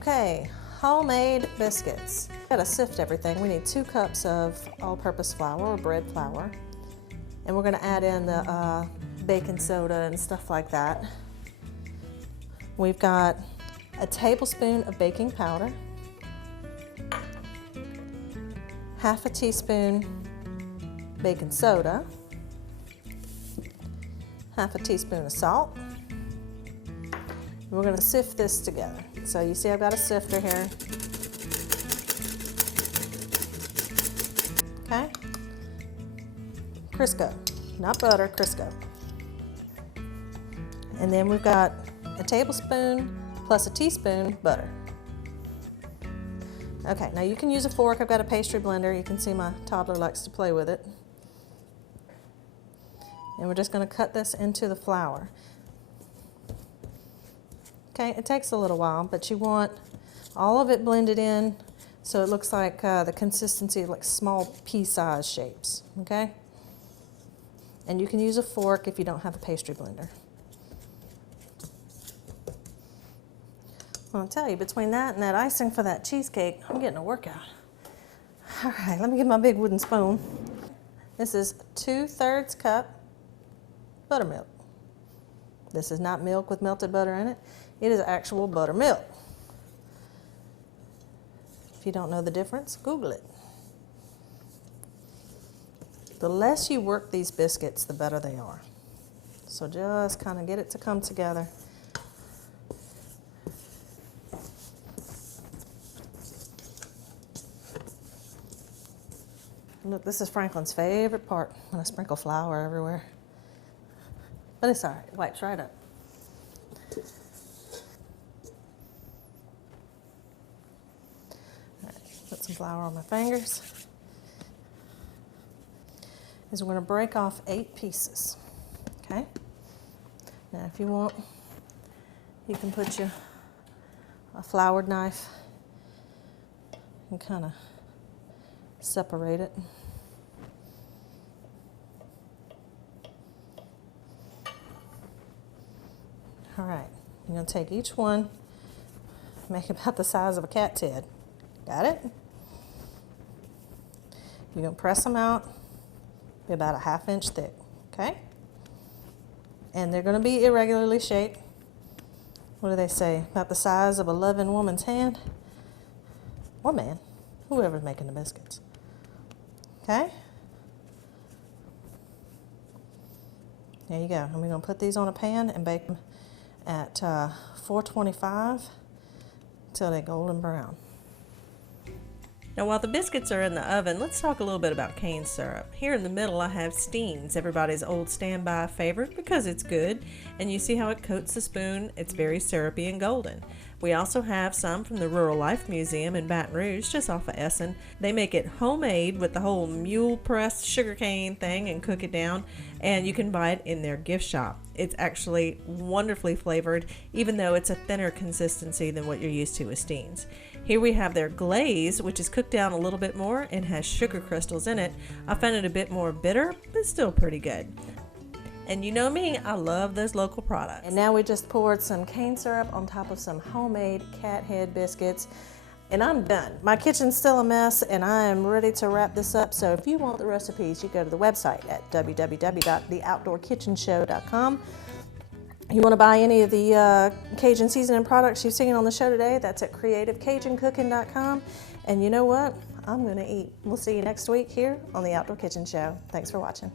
Okay, homemade biscuits. Gotta sift everything. We need 2 cups of all-purpose flour or bread flour. And we're gonna add in the baking soda and stuff like that. We've got a tablespoon of baking powder, half a teaspoon baking soda, half a teaspoon of salt. We're going to sift this together. So you see I've got a sifter here. Okay? Crisco, not butter, Crisco. And then we've got a tablespoon plus a teaspoon butter. Okay, now you can use a fork. I've got a pastry blender. You can see my toddler likes to play with it. And we're just going to cut this into the flour. Okay, it takes a little while, but you want all of it blended in so it looks like the consistency like small pea-sized shapes, okay? And you can use a fork if you don't have a pastry blender. I'll tell you, between that and that icing for that cheesecake, I'm getting a workout. All right, let me get my big wooden spoon. This is 2/3 cup buttermilk. This is not milk with melted butter in it. It is actual buttermilk. If you don't know the difference, Google it. The less you work these biscuits, the better they are. So just kind of get it to come together. Look, this is Franklin's favorite part, when I sprinkle flour everywhere. But it's all right, it wipes right up. All right, put some flour on my fingers. We're going to break off 8 pieces, okay? Now if you want, you can put a floured knife and kind of separate it. All right, you're going to take each one, make it about the size of a cat's head. Got it? You're going to press them out, be about a 1/2 inch thick, okay? And they're going to be irregularly shaped. What do they say? About the size of a loving woman's hand or man, whoever's making the biscuits. Okay? There you go. And we're going to put these on a pan and bake them at 425 till they're golden brown. Now while the biscuits are in the oven, let's talk a little bit about cane syrup. Here in the middle I have Steen's, everybody's old standby favorite because it's good, and you see how it coats the spoon. It's very syrupy and golden. We also have some from the Rural Life Museum in Baton Rouge, just off of Essen. They make it homemade with the whole mule press sugarcane thing and cook it down, and you can buy it in their gift shop. It's actually wonderfully flavored, even though it's a thinner consistency than what you're used to with Steen's. Here we have their glaze, which is cooked down a little bit more and has sugar crystals in it. I found it a bit more bitter, but still pretty good. And you know me, I love those local products. And now we just poured some cane syrup on top of some homemade Cathead biscuits, and I'm done. My kitchen's still a mess, and I am ready to wrap this up. So if you want the recipes, you go to the website at www.theoutdoorkitchenshow.com. You want to buy any of the Cajun seasoning products you've seen on the show today, that's at creativecajun.cooking.com. And you know what? I'm going to eat. We'll see you next week here on The Outdoor Kitchen Show. Thanks for watching.